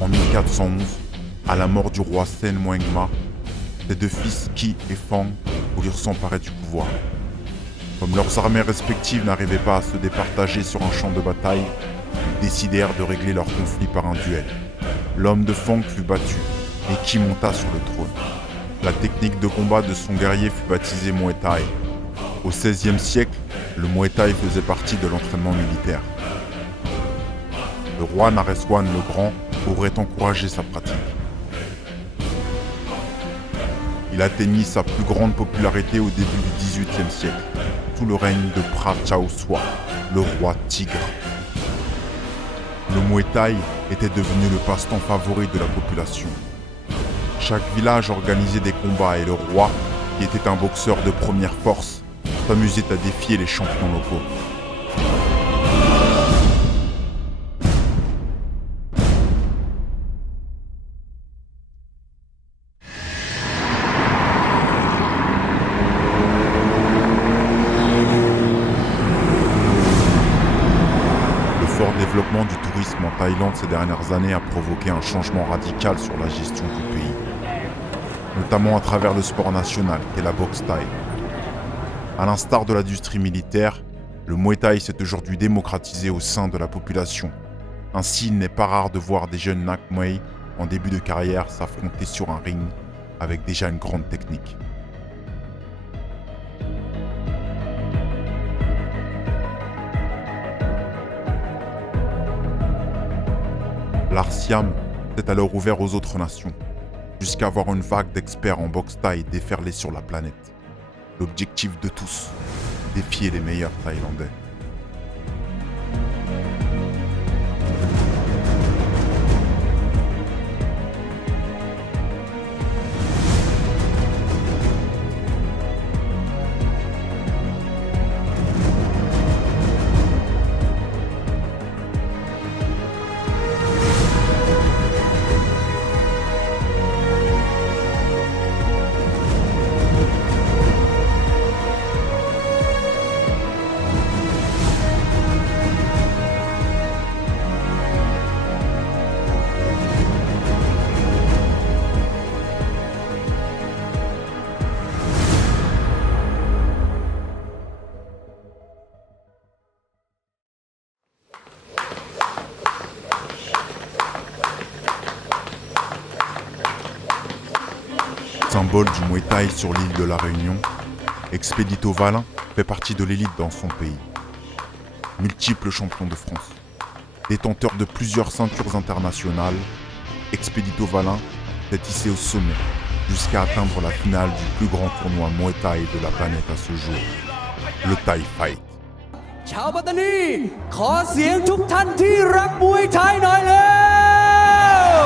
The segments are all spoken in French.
en 1411, à la mort du roi Sen Wengma, ses deux fils Qi et Fang voulurent s'emparer du pouvoir. Comme leurs armées respectives n'arrivaient pas à se départager sur un champ de bataille, ils décidèrent de régler leur conflit par un duel. L'homme de Fang fut battu et Qi monta sur le trône. La technique de combat de son guerrier fut baptisée Muay Thai. Au XVIe siècle, le Muay Thai faisait partie de l'entraînement militaire. Le roi Naresuan le Grand aurait encouragé sa pratique. Il atteignit sa plus grande popularité au début du XVIIIe siècle, sous le règne de Pra Chao Sua, le roi tigre. Le Muay Thai était devenu le passe-temps favori de la population. Chaque village organisait des combats et le roi, qui était un boxeur de première force, s'amusait à défier les champions locaux. Le fort développement du tourisme en Thaïlande ces dernières années a provoqué un changement radical sur la gestion du pays, notamment à travers le sport national qu'est la boxe thaï. À l'instar de l'industrie militaire, le Muay Thai s'est aujourd'hui démocratisé au sein de la population. Ainsi, il n'est pas rare de voir des jeunes Nak Muay en début de carrière s'affronter sur un ring avec déjà une grande technique. L'art Siam s'est alors ouvert aux autres nations, jusqu'à voir une vague d'experts en boxe thaï déferler sur la planète. L'objectif de tous, défier les meilleurs Thaïlandais. Symbole du Muay Thai sur l'île de la Réunion, Expedito Valin fait partie de l'élite dans son pays. Multiple champion de France, détenteur de plusieurs ceintures internationales, Expedito Valin s'est hissé au sommet jusqu'à atteindre la finale du plus grand tournoi Muay Thai de la planète à ce jour, le Thai Fight. ชาวปัตตานีขอเสียงทุกท่านที่รักมวยไทยหน่อยเร็ว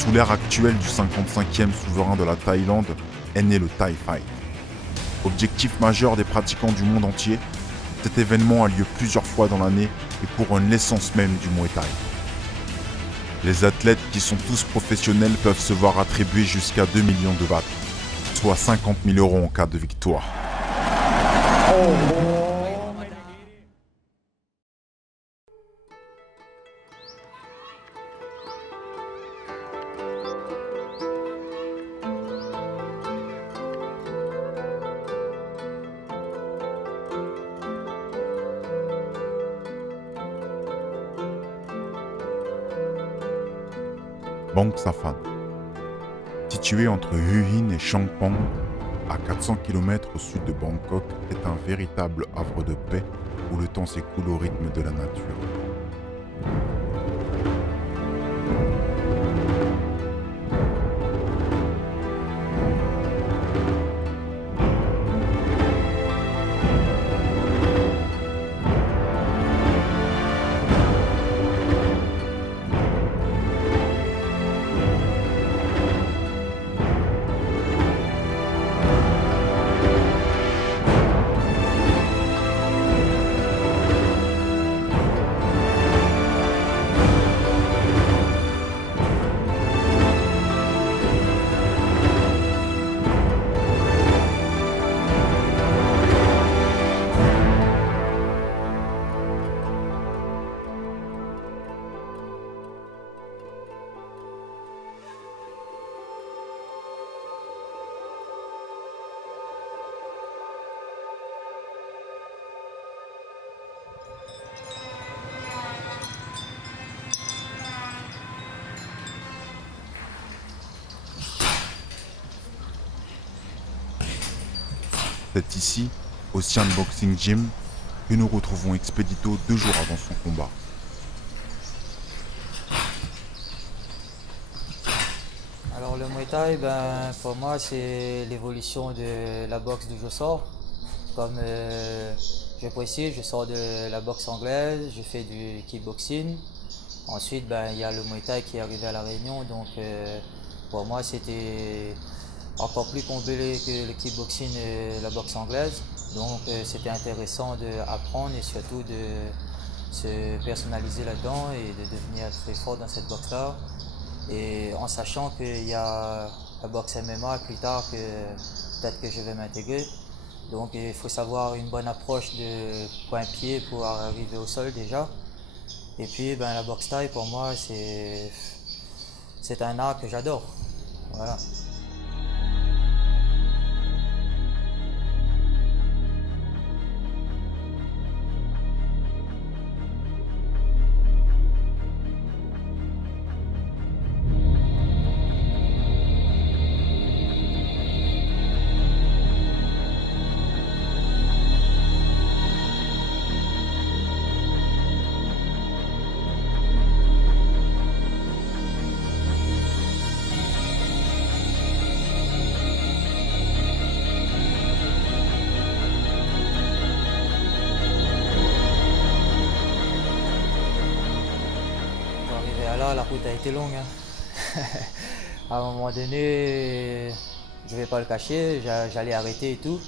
Sous l'ère actuelle du 55e souverain de la Thaïlande est né le Thai Fight. Objectif majeur des pratiquants du monde entier, cet événement a lieu plusieurs fois dans l'année et couronne l'essence même du Muay Thai. Les athlètes qui sont tous professionnels peuvent se voir attribuer jusqu'à 2 millions de bahts, soit 50 000 € en cas de victoire. Bang Safan. Situé entre Hue Hin et Changpong, à 400 km au sud de Bangkok, est un véritable havre de paix où le temps s'écoule au rythme de la nature. C'est ici, au Sian Boxing Gym, que nous retrouvons Expedito 2 jours avant son combat. Alors le Muay Thai, pour moi c'est l'évolution de la boxe d'où je sors. Comme je précise, je sors de la boxe anglaise, je fais du kickboxing. Ensuite, il y a le Muay Thai qui est arrivé à La Réunion, donc pour moi c'était encore plus complet que le kickboxing et la boxe anglaise. Donc c'était intéressant d'apprendre et surtout de se personnaliser là-dedans et de devenir très fort dans cette boxe-là. Et en sachant qu'il y a la boxe MMA plus tard que peut-être que je vais m'intégrer. Donc il faut savoir une bonne approche de point-pied pour arriver au sol déjà. Et puis la boxe thaï pour moi c'est un art que j'adore. Voilà. Là, la route a été longue. À un moment donné, je vais pas le cacher, j'allais arrêter et tout.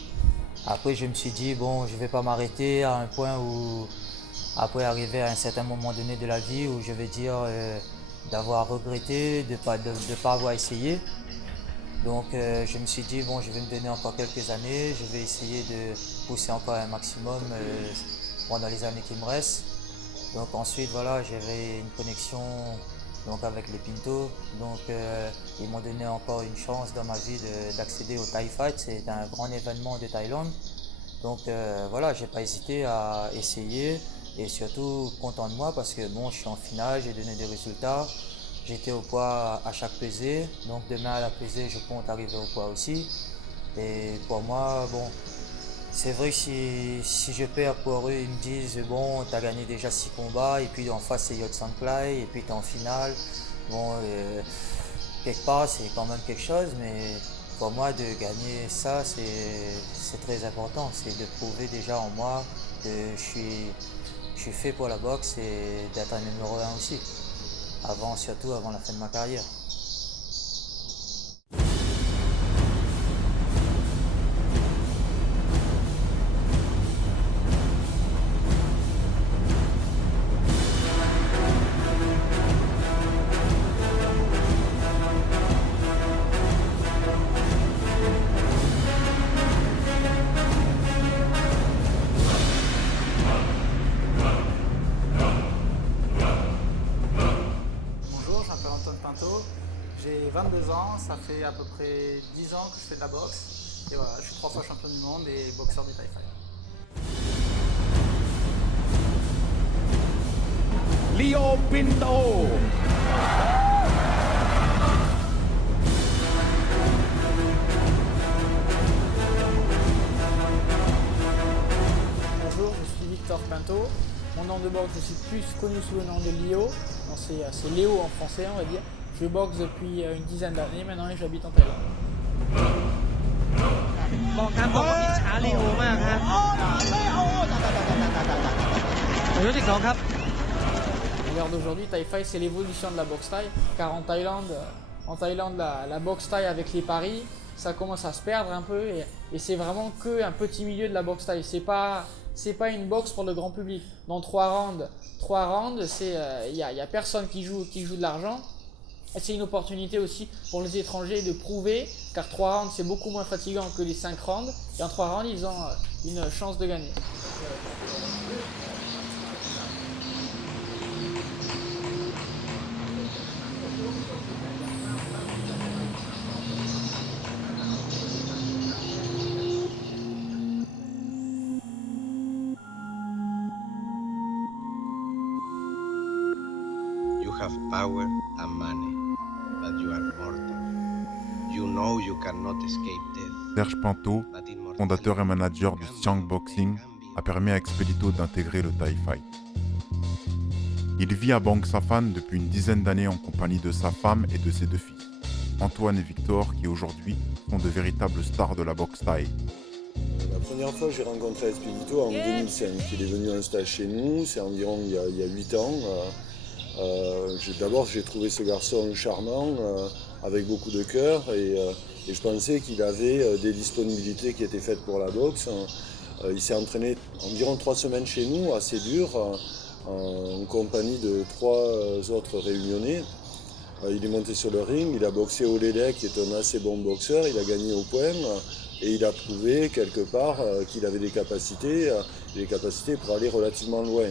Après, je me suis dit, bon, je vais pas m'arrêter à un point où, après arriver à un certain moment donné de la vie, où je vais dire d'avoir regretté, de pas avoir essayé. Donc, je me suis dit, bon, je vais me donner encore quelques années, je vais essayer de pousser encore un maximum pendant les années qui me restent. Donc ensuite voilà, j'avais une connexion donc, avec les Pinto. Donc ils m'ont donné encore une chance dans ma vie d'accéder au Thai Fight. C'est un grand événement de Thaïlande. Donc voilà, j'ai pas hésité à essayer et surtout content de moi parce que bon, je suis en finale, j'ai donné des résultats. J'étais au poids à chaque pesée. Donc demain à la pesée, je compte arriver au poids aussi. Et pour moi, bon, c'est vrai que si je perds pour eux, ils me disent bon, t'as gagné déjà 6 combats, et puis en face c'est Yot Sanklai, et puis t'es en finale. Bon, quelque part c'est quand même quelque chose, mais pour moi de gagner ça c'est très important. C'est de prouver déjà en moi que je suis fait pour la boxe et d'être un numéro 1 aussi. Surtout avant la fin de ma carrière. J'ai 22 ans, ça fait à peu près 10 ans que je fais de la boxe. Et voilà, je suis 3 fois champion du monde et boxeur du Thai Fight. Leo Pinto. Bonjour, je suis Victor Pinto. Mon nom de boxe, je suis plus connu sous le nom de Leo. C'est Léo en français, on va dire. Je boxe depuis une dizaine d'années maintenant et j'habite en Thaïlande. บอกครับบอกว่าอิจฉาลีโอมากครับยกที่ 2 ครับ À l'heure d'aujourd'hui, Thai Fight c'est l'évolution de la boxe thaï, car en Thaïlande la boxe thaï avec les paris, ça commence à se perdre un peu et c'est vraiment que un petit milieu de la boxe thaï. C'est pas une boxe pour le grand public. Dans 3 rounds, c'est y a personne qui joue de l'argent. Et c'est une opportunité aussi pour les étrangers de prouver, car 3 rounds c'est beaucoup moins fatigant que les 5 rounds, et en 3 rounds ils ont une chance de gagner. You have power and money, but you are mortal. You know you cannot escape death, Serge Pinto, but immortality fondateur et manager du Siang Boxing, a permis à Expedito d'intégrer le Thai Fight. Il vit à Bang Safan depuis une dizaine d'années en compagnie de sa femme et de ses 2 fils, Antoine et Victor, qui aujourd'hui sont de véritables stars de la boxe thaï. La première fois que j'ai rencontré Expedito en 2005, il est venu en stage chez nous, c'est environ il y a 8 ans. D'abord j'ai trouvé ce garçon charmant, avec beaucoup de cœur et je pensais qu'il avait des disponibilités qui étaient faites pour la boxe. Il s'est entraîné environ 3 semaines chez nous, assez dur, en compagnie de 3 autres réunionnais. Il est monté sur le ring, il a boxé Olélec, qui est un assez bon boxeur, il a gagné au point et il a prouvé quelque part qu'il avait des capacités pour aller relativement loin.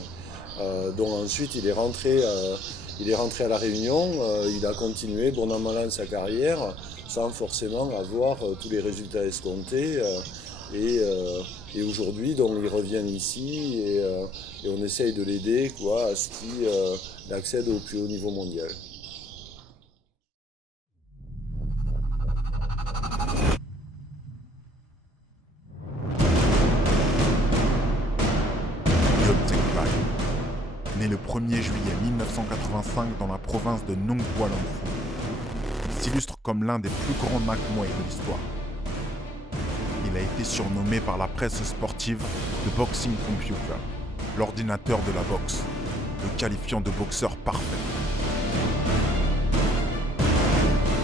Donc ensuite il est rentré à La Réunion, il a continué bon an mal an sa carrière sans forcément avoir tous les résultats escomptés. Et aujourd'hui, donc, il revient ici et on essaye de l'aider à ce qu'il accède au plus haut niveau mondial. Yot Seng Plai, né le 1er juillet 1985 dans la province de Nong Pua Lang Phu. Il s'illustre comme l'un des plus grands Nak Muay de l'histoire. Il a été surnommé par la presse sportive de Boxing Computer, l'ordinateur de la boxe, le qualifiant de boxeur parfait.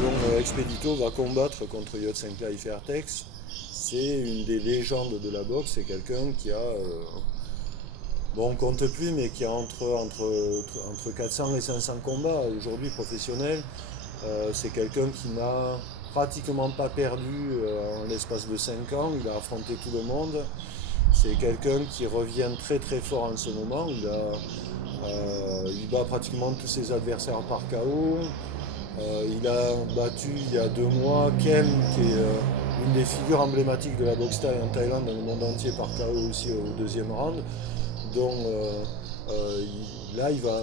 Donc Expedito va combattre contre Yot Seng Plai Fairtex. C'est une des légendes de la boxe, c'est quelqu'un qui a, on ne compte plus, mais qui a entre 400 et 500 combats aujourd'hui professionnels. C'est quelqu'un qui n'a pratiquement pas perdu en l'espace de 5 ans, il a affronté tout le monde. C'est quelqu'un qui revient très très fort en ce moment, il bat pratiquement tous ses adversaires par KO. Il a battu il y a 2 mois Kem, qui est une des figures emblématiques de la boxe thaï en Thaïlande, dans le monde entier, par KO aussi au 2e round. Donc là il va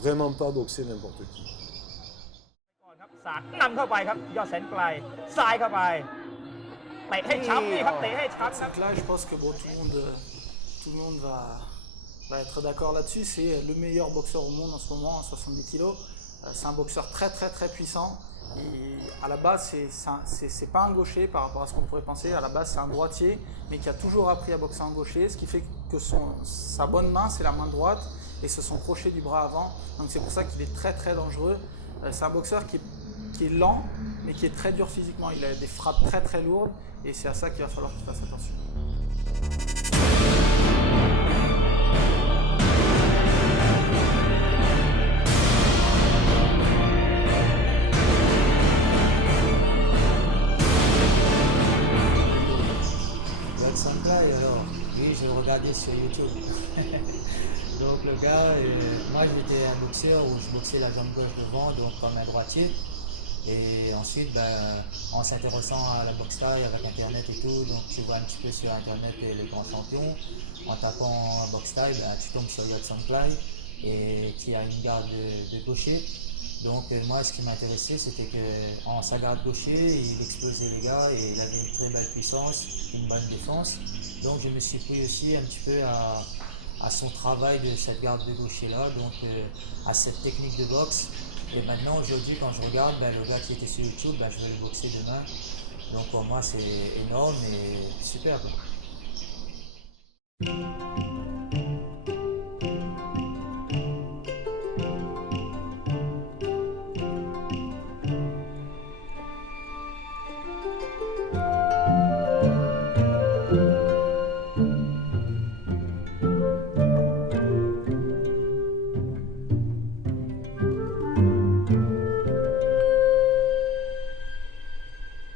vraiment pas boxer n'importe qui. สาดนำเข้าไปครับยอดแสนไกลซ้ายเข้าไปเตะให้ช้ำนี่ครับเตะให้ช้ำครับ Là, je pense que tout le monde va être d'accord là-dessus. C'est le meilleur boxeur au monde en ce moment, à 70 kg. C'est un boxeur très très très puissant. Et à la base, c'est pas un gaucher par rapport à ce qu'on pourrait penser. À la base, c'est un droitier, mais qui a toujours appris à boxer en gaucher, ce qui fait que sa bonne main, c'est la main droite, et c'est son crochet du bras avant. Donc c'est pour ça qu'il est très très dangereux. C'est un boxeur qui est lent, mais qui est très dur physiquement. Il a des frappes très très lourdes, et c'est à ça qu'il va falloir qu'il fasse attention. Yot Seng Plai, alors, oui, je le regardais sur YouTube. Donc le gars, moi j'étais un boxeur où je boxais la jambe gauche devant, donc comme un droitier. Et ensuite, en s'intéressant à la boxe thaï avec internet et tout, donc tu vois un petit peu sur internet les grands champions. En tapant boxe thaï, tu tombes sur Yot Seng Plai et qui a une garde de gaucher. Donc moi ce qui m'intéressait c'était qu'en sa garde gaucher, il explosait les gars et il avait une très belle puissance, une bonne défense. Donc je me suis pris aussi un petit peu à son travail de cette garde de gaucher là, donc à cette technique de boxe. Et maintenant aujourd'hui quand je regarde le gars qui était sur YouTube, je vais le boxer demain. Donc pour moi c'est énorme et super.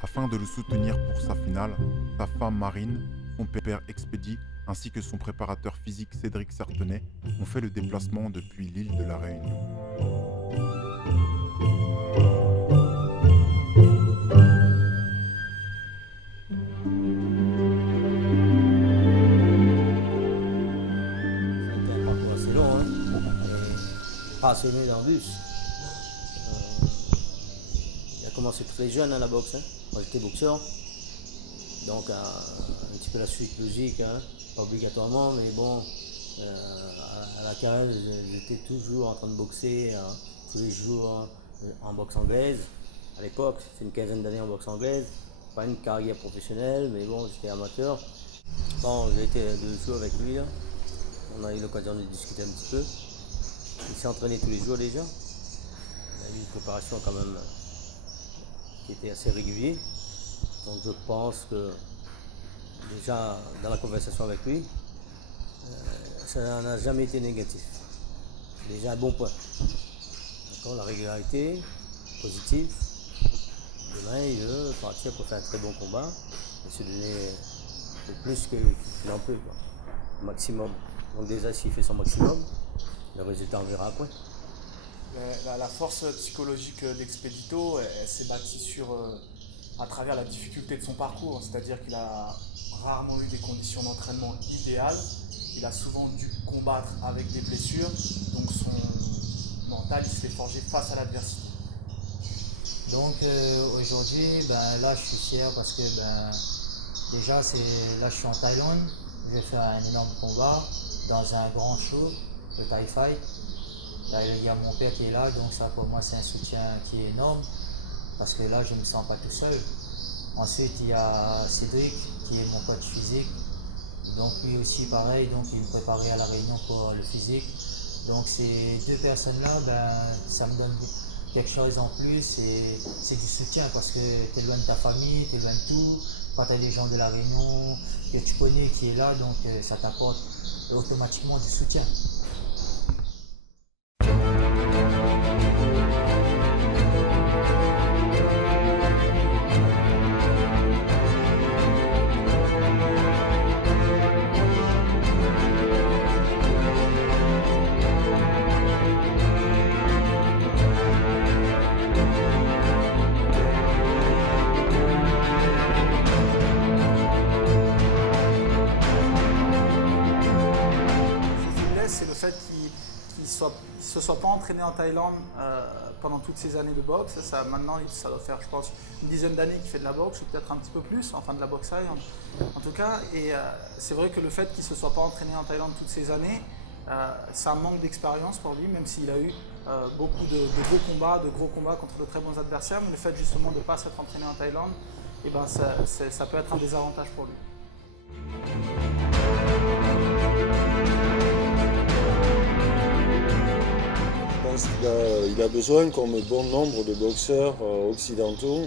Afin de le soutenir pour sa finale, sa femme Marine, son père Expédie ainsi que son préparateur physique Cédric Certenay ont fait le déplacement depuis l'île de la Réunion. C'était un parcours assez long, passionné dans le bus. Il a commencé très jeune la boxe. Moi j'étais boxeur. Donc un petit peu la suite logique, hein, pas obligatoirement, mais bon, à la carrière, j'étais toujours en train de boxer tous les jours en boxe anglaise. À l'époque, c'est une quinzaine d'années en boxe anglaise, pas une carrière professionnelle, mais bon, j'étais amateur. Bon, j'ai été 2 jours avec lui, là. On a eu l'occasion de discuter un petit peu. Il s'est entraîné tous les jours déjà. Il a eu une préparation quand même qui était assez régulière. Donc je pense que déjà dans la conversation avec lui, ça n'a jamais été négatif. C'est déjà un bon point. D'accord, la régularité, positive. Demain, il veut partir pour faire un très bon combat et se donner le plus qu'il en peut, quoi. Le maximum. Donc déjà, s'il fait son maximum, le résultat on verra après. La force psychologique d'Expedito, elle s'est bâtie à travers la difficulté de son parcours, c'est-à-dire qu'il a rarement eu des conditions d'entraînement idéales, il a souvent dû combattre avec des blessures, donc son mental il se l'est forgé face à l'adversité. Donc aujourd'hui, là je suis fier parce que déjà là je suis en Thaïlande, je vais faire un énorme combat dans un grand show, le Thai Fight. Là, il y a mon père qui est là, donc ça pour moi c'est un soutien qui est énorme parce que là je ne me sens pas tout seul. Ensuite il y a Cédric qui est mon coach physique, donc lui aussi pareil, donc il me préparait à la réunion pour le physique. Donc ces 2 personnes-là, ça me donne quelque chose en plus et c'est du soutien parce que tu es loin de ta famille, tu es loin de tout. Quand tu as des gens de la réunion que tu connais qui est là, donc ça t'apporte automatiquement du soutien. C'est le fait qu'il ne se soit pas entraîné en Thaïlande pendant toutes ces années de boxe. Maintenant, ça doit faire, je pense, une dizaine d'années qu'il fait de la boxe, ou peut-être un petit peu plus, enfin de la boxe thaï en tout cas. Et c'est vrai que le fait qu'il ne se soit pas entraîné en Thaïlande toutes ces années, c'est un manque d'expérience pour lui, même s'il a eu beaucoup de gros combats contre de très bons adversaires. Mais le fait justement de ne pas s'être entraîné en Thaïlande, ça peut être un désavantage pour lui. Je pense qu'il a besoin, comme bon nombre de boxeurs occidentaux,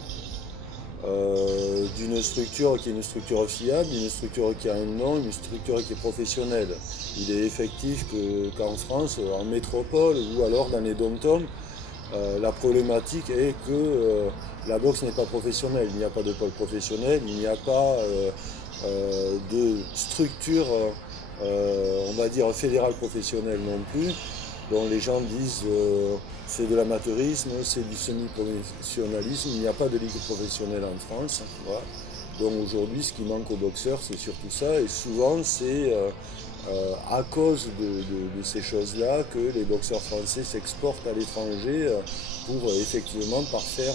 d'une structure qui est une structure fiable, une structure qui a un nom, une structure qui est professionnelle. Il est effectif qu'en France, en métropole ou alors dans les dom-toms, la problématique est que la boxe n'est pas professionnelle. Il n'y a pas de pôle professionnel, il n'y a pas de structure, on va dire, fédérale professionnelle non plus, dont les gens disent c'est de l'amateurisme, c'est du semi-professionnalisme. Il n'y a pas de ligue professionnelle en France. Voilà. Donc aujourd'hui, ce qui manque aux boxeurs, c'est surtout ça. Et souvent, c'est à cause de ces choses-là que les boxeurs français s'exportent à l'étranger pour effectivement parfaire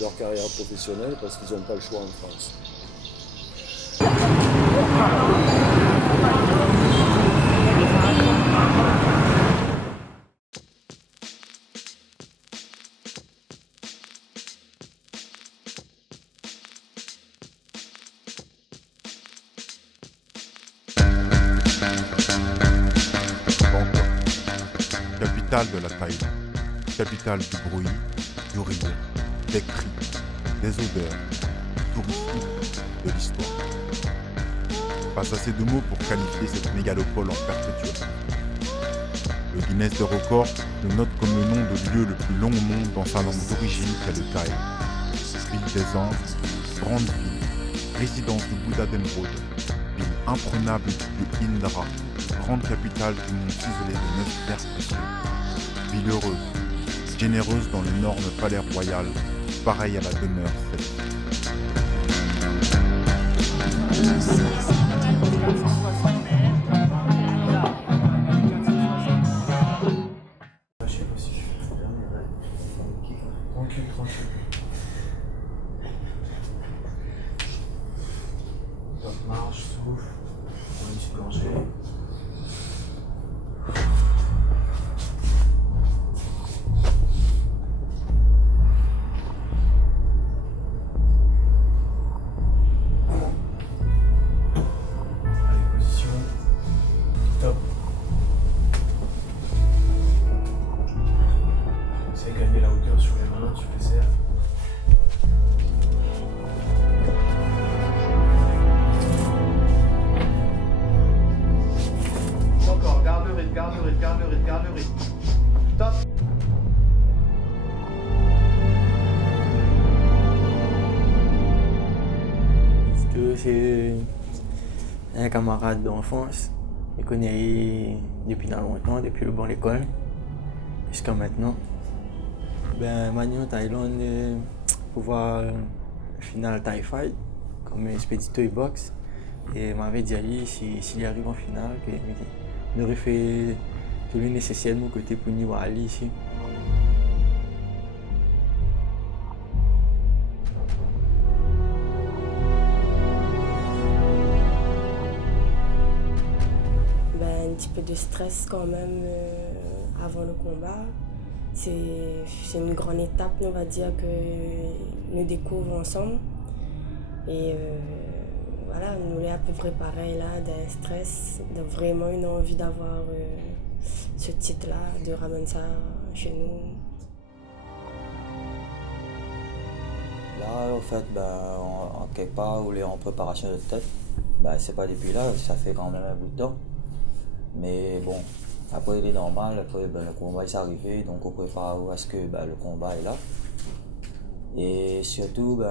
leur carrière professionnelle parce qu'ils n'ont pas le choix en France. Capitale de la Thaïlande, capitale du bruit, du rire, des cris, des odeurs, du tourisme, de l'histoire. Pas assez de mots pour qualifier cette mégalopole en perpétuel. Le Guinness des records le note comme le nom de lieu le plus long au monde dans sa langue d'origine qu'est le thaï. Ville des Andes, grande ville, résidence du Bouddha d'Emeraude, ville imprenable de Indra, grande capitale du monde isolé de 9 terres précieuses. Ville heureuse, généreuse dans l'énorme palais royal, pareil à la demeure celtique. souffle, prends une petite gorgée. Allez, position. Top. Essaye de gagner la hauteur sur les mains, sur les cercles. Encore, garde le rythme, garde le rythme, garde le rythme, garde le rythme. Top. Parce que c'est un camarade d'enfance. Je connais depuis longtemps, depuis le banc de l'école jusqu'à maintenant. Ben, Manu en Thaïlande pour voir le final Thai Fight comme expéditeur et boxe. Et m'avait dit à lui s'il arrive en finale, qu'il aurait fait tout le nécessaire de mon côté pour nous voir Ali ici. Ben, un petit peu de stress quand même avant le combat. C'est une grande étape, on va dire, que nous découvrons ensemble. Et voilà, nous est à peu près pareil là, d'un stress, de vraiment une envie d'avoir ce titre-là, de ramener ça chez nous. Là, en fait, en quelque part, on est en préparation de tête. C'est pas depuis là, ça fait quand même un bout de temps. Mais bon, après il est normal, après le combat est arrivé, donc on prépare à ce que le combat est là. Et surtout,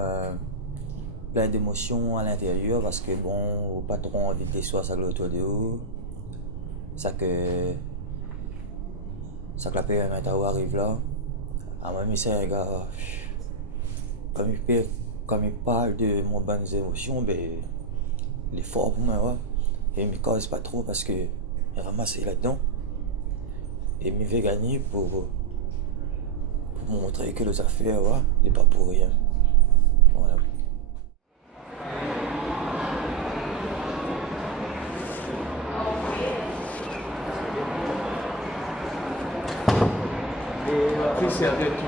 plein d'émotions à l'intérieur parce que bon, pas trop envie de décevoir ça autour de vous. Ça que la paix arrive là. À moi, c'est un gars, comme il parle de mon bonnes émotions, il est fort pour moi. Ouais. Et il me casse pas trop parce que il ramasse là-dedans. Et il me fait gagner pour montrer que les affaires, il n'est pas pour rien. Voilà. Et après, c'est avec tout.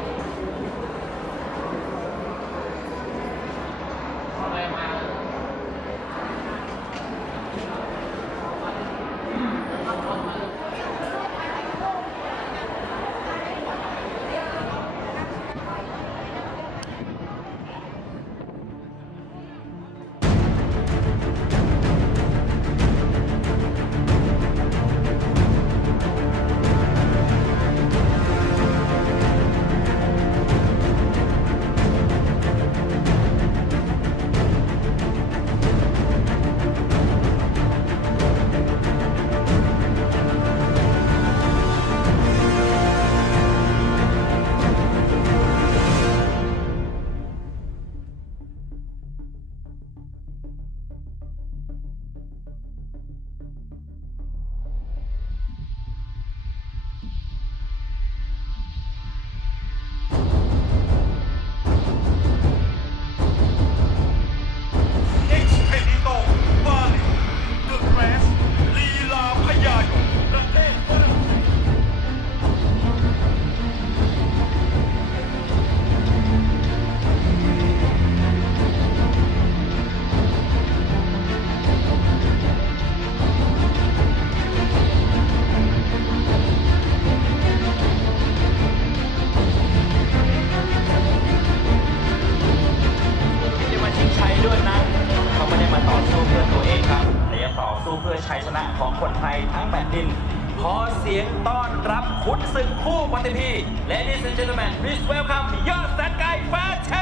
Ladies and gentlemen, please welcome ยอดแสนไกลแฟร์เท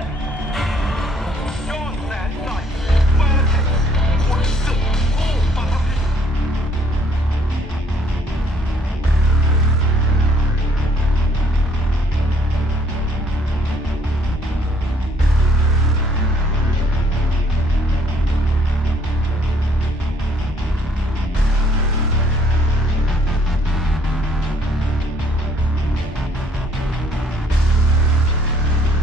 นยอดแสนไกลแฟร์เทนขุนศึกคู่ปฐพี Allez,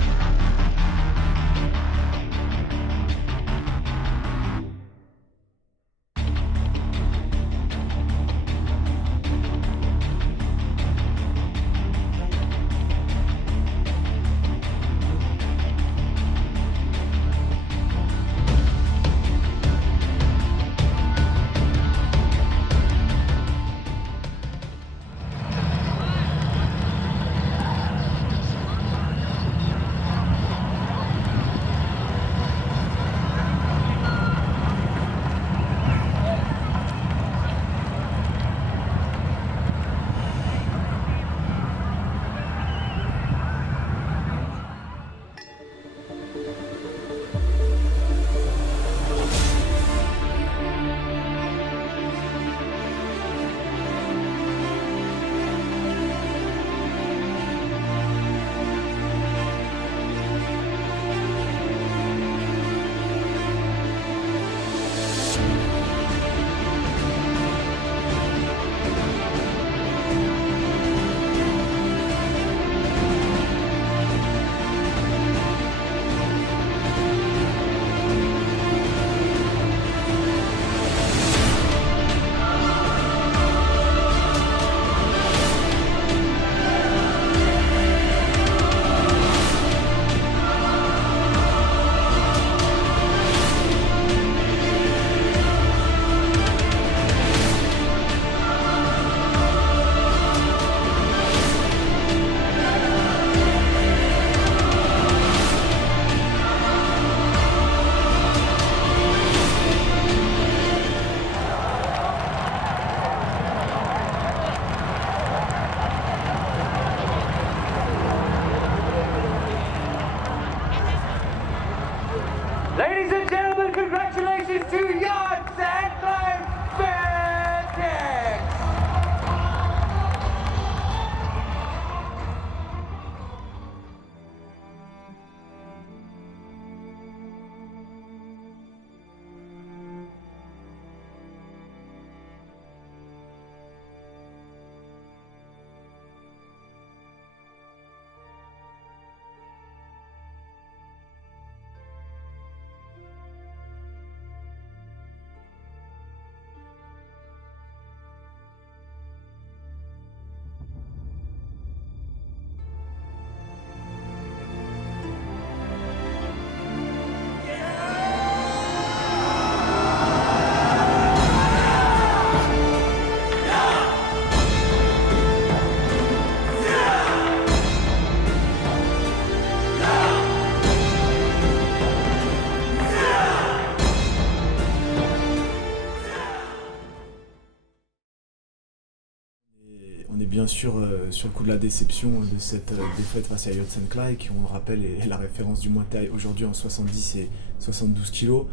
bien sûr sur le coup de la déception de cette défaite face à Yotsen Clay, qui on le rappelle est la référence du Muay Thai aujourd'hui en 70 et 72 kilos.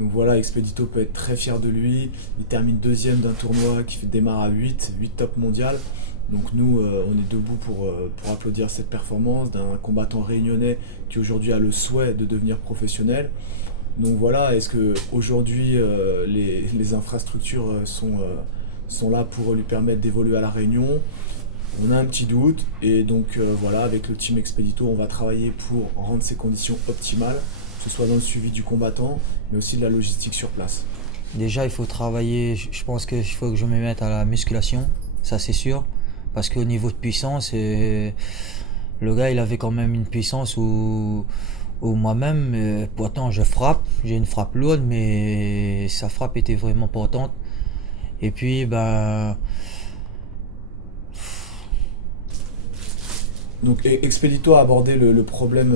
Donc voilà, Expedito peut être très fier de lui. Il termine deuxième d'un tournoi qui démarre à 8 top mondial. Donc nous, on est debout pour applaudir cette performance d'un combattant réunionnais qui aujourd'hui a le souhait de devenir professionnel. Donc voilà, est-ce qu'aujourd'hui les infrastructures sont là pour lui permettre d'évoluer à La Réunion? On a un petit doute et donc voilà, avec le team Expedito, on va travailler pour rendre ces conditions optimales, que ce soit dans le suivi du combattant, mais aussi de la logistique sur place. Déjà, il faut travailler, je pense qu'il faut que je me mette à la musculation, ça c'est sûr. Parce qu'au niveau de puissance, le gars il avait quand même une puissance où moi-même, pourtant je frappe, j'ai une frappe lourde, mais sa frappe était vraiment portante. Et puis, Donc Expedito a abordé le problème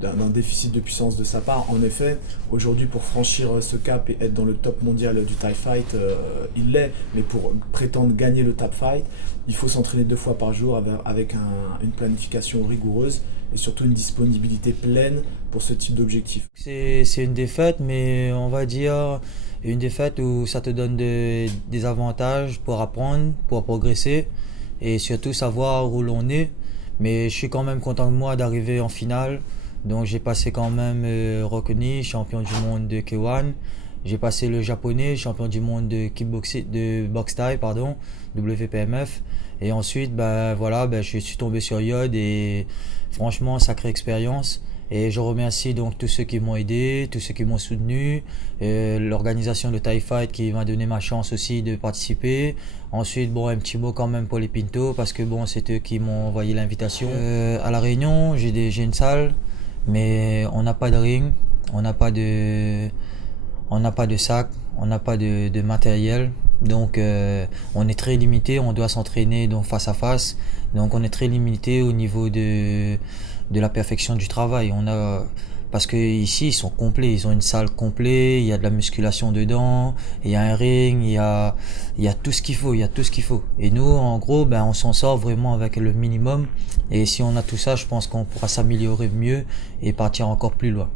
d'un déficit de puissance de sa part. En effet, aujourd'hui pour franchir ce cap et être dans le top mondial du Thai Fight, il l'est. Mais pour prétendre gagner le Thai Fight, il faut s'entraîner 2 fois par jour avec une planification rigoureuse et surtout une disponibilité pleine pour ce type d'objectif. C'est une défaite, mais on va dire une défaite où ça te donne des avantages pour apprendre, pour progresser. Et surtout savoir où l'on est. Mais je suis quand même content de moi d'arriver en finale. Donc j'ai passé quand même Rokuni, champion du monde de K1. J'ai passé le japonais, champion du monde de boxe Thai, WPMF. Et ensuite, je suis tombé sur Yod et franchement, sacrée expérience. Et je remercie donc tous ceux qui m'ont aidé, tous ceux qui m'ont soutenu, l'organisation de Thai Fight qui m'a donné ma chance aussi de participer. Ensuite, un petit mot quand même pour les Pinto parce que c'est eux qui m'ont envoyé l'invitation. À La Réunion, j'ai une salle, mais on n'a pas de ring, on n'a pas de sac, on n'a pas de matériel. Donc on est très limité, on doit s'entraîner donc face à face. Donc on est très limité au niveau de la perfection du travail. Parce qu'ici ils sont complets, ils ont une salle complète, il y a de la musculation dedans, il y a un ring, il y a tout ce qu'il faut, Et nous en gros on s'en sort vraiment avec le minimum. Et si on a tout ça, je pense qu'on pourra s'améliorer mieux et partir encore plus loin.